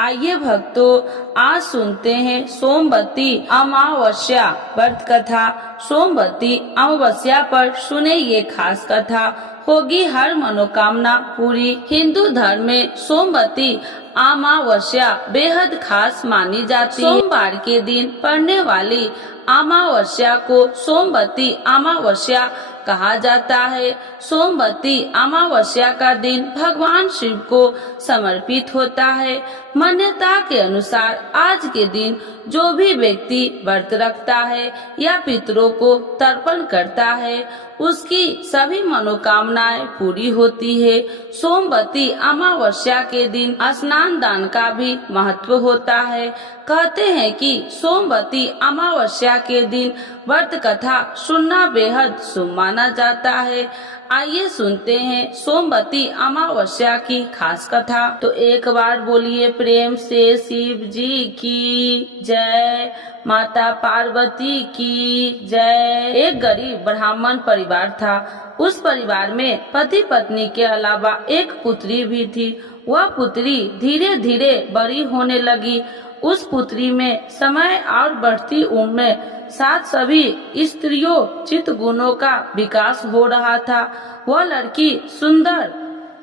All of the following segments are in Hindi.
आइए भक्तों, आज सुनते हैं सोमवती अमावस्या व्रत कथा। सोमवती अमावस्या पर सुने ये खास कथा, होगी हर मनोकामना पूरी। हिंदू धर्म में सोमवती अमावस्या बेहद खास मानी जाती है। सोमवार के दिन पड़ने वाली अमावस्या को सोमवती अमावस्या कहा जाता है। सोमवती अमावस्या का दिन भगवान शिव को समर्पित होता है। मान्यता के अनुसार आज के दिन जो भी व्यक्ति व्रत रखता है या पितरों को तर्पण करता है, उसकी सभी मनोकामनाएं पूरी होती है। सोमवती अमावस्या के दिन स्नान दान का भी महत्व होता है। कहते हैं कि सोमवती अमावस्या के दिन व्रत कथा सुनना बेहद शुभ माना जाता है। आइए सुनते हैं सोमवती अमावस्या की खास कथा। तो एक बार बोलिए प्रेम से शिव जी की जय, माता पार्वती की जय। एक गरीब ब्राह्मण परिवार था। उस परिवार में पति पत्नी के अलावा एक पुत्री भी थी। वह पुत्री धीरे धीरे बड़ी होने लगी। उस पुत्री में समय और बढ़ती उम्र में साथ सभी स्त्रियों चित्त गुणों का विकास हो रहा था। वह लड़की सुंदर,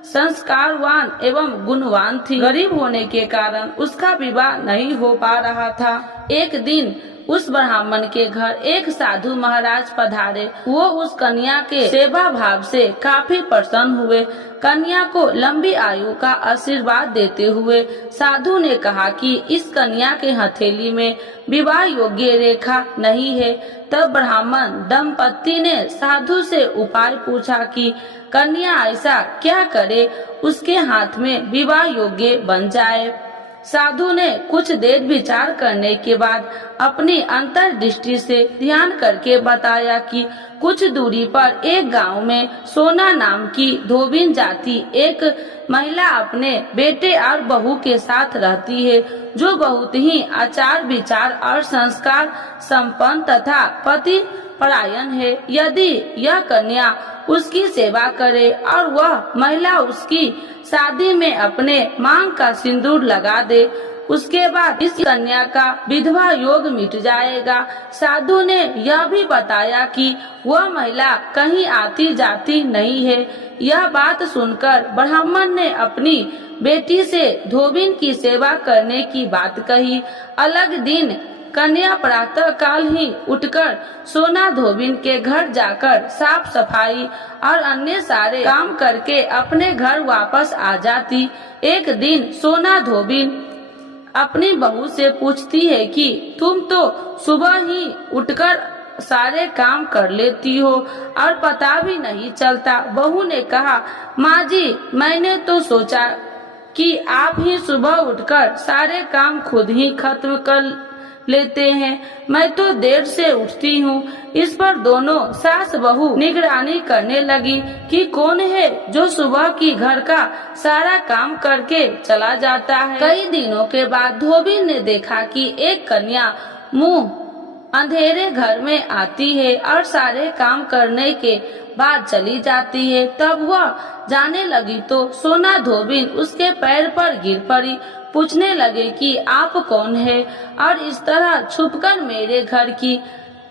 संस्कारवान एवं गुणवान थी। गरीब होने के कारण उसका विवाह नहीं हो पा रहा था। एक दिन उस ब्राह्मण के घर एक साधु महाराज पधारे। वो उस कन्या के सेवा भाव से काफी प्रसन्न हुए। कन्या को लंबी आयु का आशीर्वाद देते हुए साधु ने कहा कि इस कन्या के हथेली में विवाह योग्य रेखा नहीं है। तब ब्राह्मण दंपत्ति ने साधु से उपाय पूछा कि कन्या ऐसा क्या करे उसके हाथ में विवाह योग्य बन जाए। साधु ने कुछ देर विचार करने के बाद अपनी अंतर्दृष्टि से ध्यान करके बताया कि कुछ दूरी पर एक गांव में सोना नाम की धोबिन जाति एक महिला अपने बेटे और बहू के साथ रहती है, जो बहुत ही आचार विचार और संस्कार संपन्न तथा पति परायण है। यदि यह कन्या उसकी सेवा करे और वह महिला उसकी शादी में अपने मांग का सिंदूर लगा दे, उसके बाद इस कन्या का विधवा योग मिट जाएगा। साधु ने यह भी बताया कि वह महिला कहीं आती जाती नहीं है। यह बात सुनकर ब्राह्मण ने अपनी बेटी से धोबिन की सेवा करने की बात कही। अलग दिन कन्या प्रातः काल ही उठकर सोना धोबिन के घर जाकर साफ सफाई और अन्य सारे काम करके अपने घर वापस आ जाती। एक दिन सोना धोबिन अपनी बहू से पूछती है कि तुम तो सुबह ही उठकर सारे काम कर लेती हो और पता भी नहीं चलता। बहू ने कहा, माँ जी, मैंने तो सोचा कि आप ही सुबह उठकर सारे काम खुद ही खत्म कर लेते हैं। मैं तो देर से उठती हूँ। इस पर दोनों सास बहू निगरानी करने लगी कि कौन है जो सुबह की घर का सारा काम करके चला जाता है। कई दिनों के बाद धोबी ने देखा कि एक कन्या मुंह अंधेरे घर में आती है और सारे काम करने के बाद चली जाती है। तब वह जाने लगी तो सोना धोबिन उसके पैर पर गिर पड़ी। पूछने लगे कि आप कौन है और इस तरह छुपकर मेरे घर की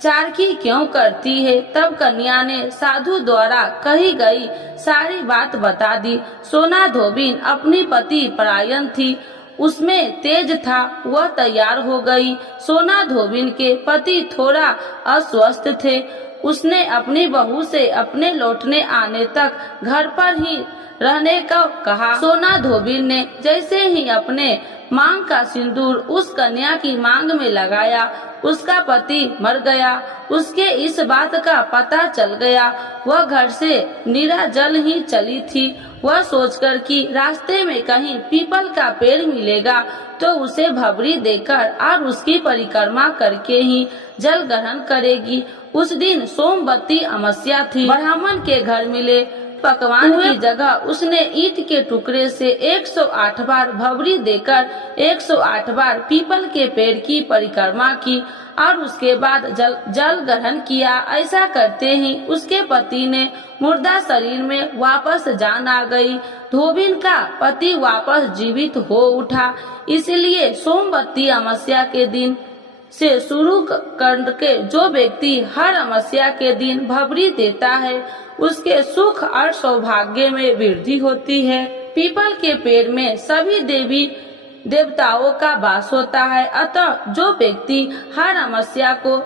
चारकी क्यों करती है। तब कन्या ने साधु द्वारा कही गई सारी बात बता दी। सोना धोबिन अपनी पति परायण थी, उसमें तेज था। वह तैयार हो गई। सोना धोबिन के पति थोड़ा अस्वस्थ थे। उसने अपनी बहू से अपने लौटने आने तक घर पर ही रहने का कहा। सोना धोबिन ने जैसे ही अपने मांग का सिंदूर उस कन्या की मांग में लगाया, उसका पति मर गया। उसके इस बात का पता चल गया। वह घर से निराजल ही चली थी। वह सोचकर कि रास्ते में कहीं पीपल का पेड़ मिलेगा तो उसे भबरी देकर और उसकी परिक्रमा करके ही जल ग्रहण करेगी। उस दिन सोमवती अमावस्या थी। ब्राह्मण के घर मिले पकवान की जगह उसने ईंट के टुकड़े से 108 बार भवरी देकर 108 बार पीपल के पेड़ की परिक्रमा की और उसके बाद जल ग्रहण किया। ऐसा करते ही उसके पति ने मुर्दा शरीर में वापस जान आ गई। धोबिन का पति वापस जीवित हो उठा। इसलिए सोमवती अमावस्या के दिन से शुरू करके जो व्यक्ति हर अमावस्या के दिन भवरी देता है उसके सुख और सौभाग्य में वृद्धि होती है। पीपल के पेड़ में सभी देवी देवताओं का वास होता है, अतः जो व्यक्ति हर अमावस्या को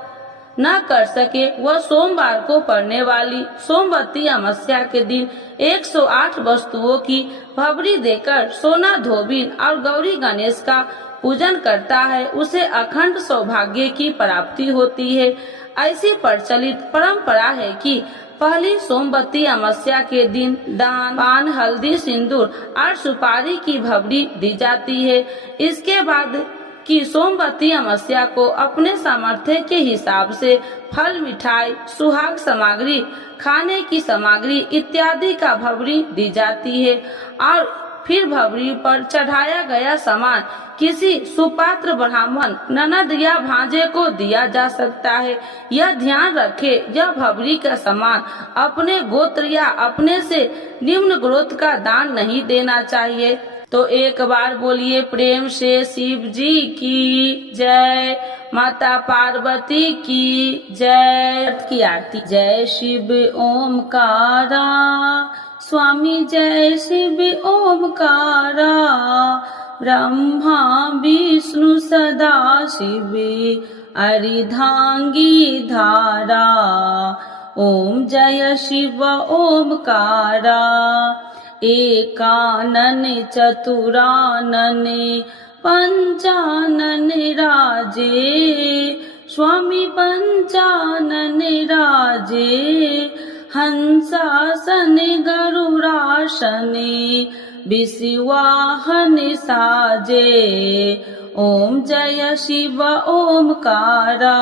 न कर सके वह सोमवार को पड़ने वाली सोमवती अमावस्या के दिन 108 वस्तुओं की भवरी देकर सोना धोबिन और गौरी गणेश का पूजन करता है, उसे अखंड सौभाग्य की प्राप्ति होती है। ऐसी प्रचलित परंपरा है कि पहली सोमवती अमावस्या के दिन दान, पान, हल्दी, सिंदूर और सुपारी की भवरी दी जाती है। इसके बाद की सोमवती अमावस्या को अपने सामर्थ्य के हिसाब से फल, मिठाई, सुहाग सामग्री, खाने की सामग्री इत्यादि का भवरी दी जाती है और फिर भवरी पर चढ़ाया गया सामान किसी सुपात्र ब्राह्मण, ननद या भांजे को दिया जा सकता है। यह ध्यान रखे यह भवरी का सामान अपने गोत्र या अपने से निम्न गोत्र का दान नहीं देना चाहिए। तो एक बार बोलिए प्रेम से शिव जी की जय, माता पार्वती की जय की आरती। जय शिव ओमकारा स्वामी, जय शिव ओमकारा, ब्रह्मा विष्णु सदा शिव अर्धांगी धारा। ओम जय शिव ओमकारा, एकानन चतुरानन पंचानन राजे, स्वामी पंचानन राजे, हंसासन गरुड़ासन विषवाहन साजे। ओम जय शिव ओमकारा,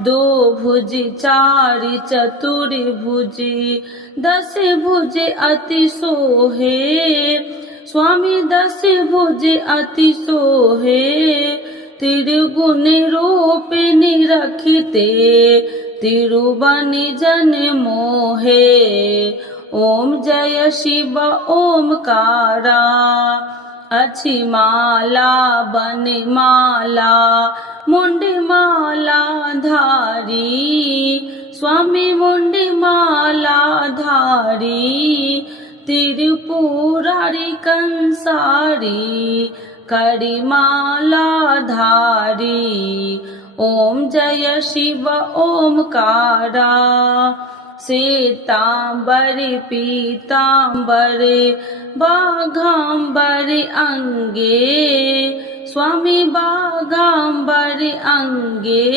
दो भुज चार चतुर्भुज, 10 भुज अति सोहे, स्वामी 10 भुज अति सोहे, त्रिगुण रूप निरखिते, तिरुवन जन मोहे। ओम जय शिव ओमकारा, अच्छी माला बन माला, मुंड माला धारी, स्वामी मुंड माला धारी, त्रिपुरारी कंसारी, करी माला धारी। ओम जय शिव ओमकारा, श्वेतांबर पीतांबर बाघांबर अंगे, स्वामी बाघांबर अंगे,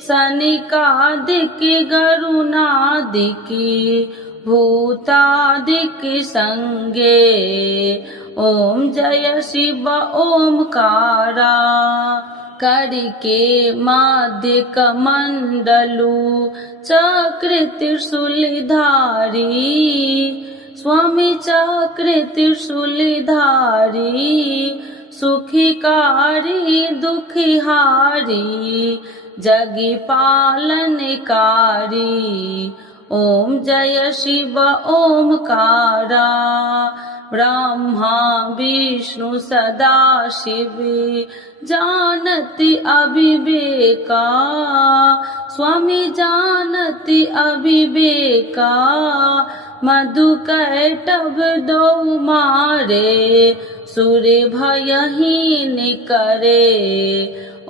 सनिकादिक गरुणादिक भूतादिक संगे। ओम जय शिव ओमकारा, करके माध्य कमंडलू चक्र त्रिशूलधारी, स्वामी चक्र त्रिशूलधारी, सुखिकारी दुखिहारी, जगी पालनकारी। ओम जय शिव ओमकारा, ब्रह्मा विष्णु सदा शिव जानति अविवेका, स्वामी जानति अविवेका, मधुकैटभ दो मारे, सूर्य भयहीन करे।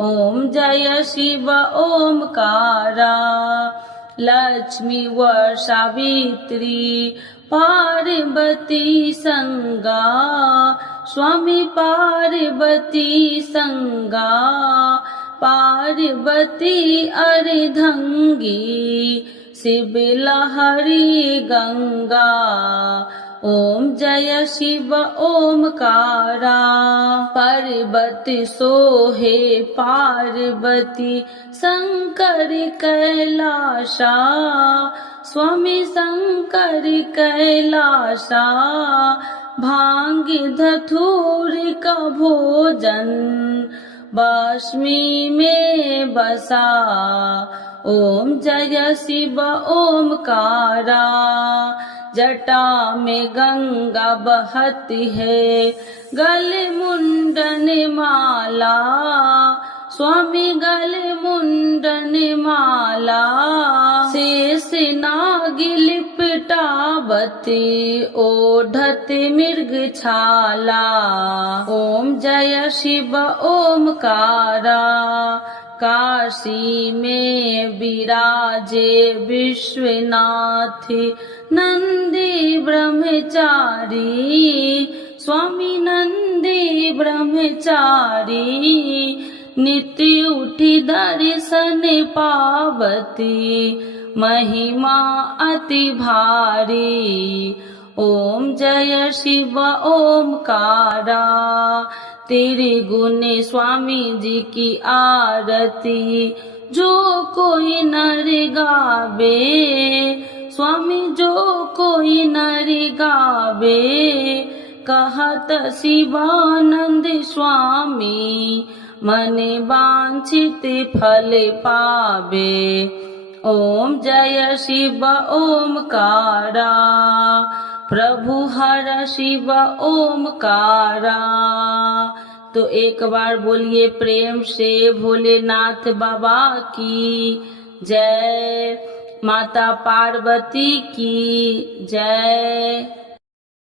ओम जय शिव ओमकारा, लक्ष्मी व सावित्री पार्वती संगा, स्वामी पार्वती संगा, पार्वती अर्धंगी, शिव लहरी गंगा। ओम जय शिव ओमकारा। पार्वती सोहे पार्वती शंकर कैलाशा, स्वामी शंकर कैलाशा। भांग धतूर का भोजन भस्मी में बसा। ओम जय शिव ओमकारा। जटा में गंगा बहती है, गले मुंडन माला, स्वामी गले मुंडन माला। शेष नाग लिपटावती ओढ़त मृग छाला। ओम जय शिव ओमकारा। काशी में विराजे विश्वनाथ नंदी ब्रह्मचारी, स्वामी नंदी ब्रह्मचारी। नित्य उठी दर्शन पावती महिमा अति भारी। ओम जय शिव ओमकारा। तेरे गुण स्वामी जी की आरती जो कोई नर गावे, स्वामी जो कोई नर गावे। कहत शिवानंद स्वामी मन वांछित फल पावे। ओम जय शिव ओमकारा। प्रभु हर शिव ओमकारा। तो एक बार बोलिए प्रेम से भोलेनाथ बाबा की जय। माता पार्वती की जय।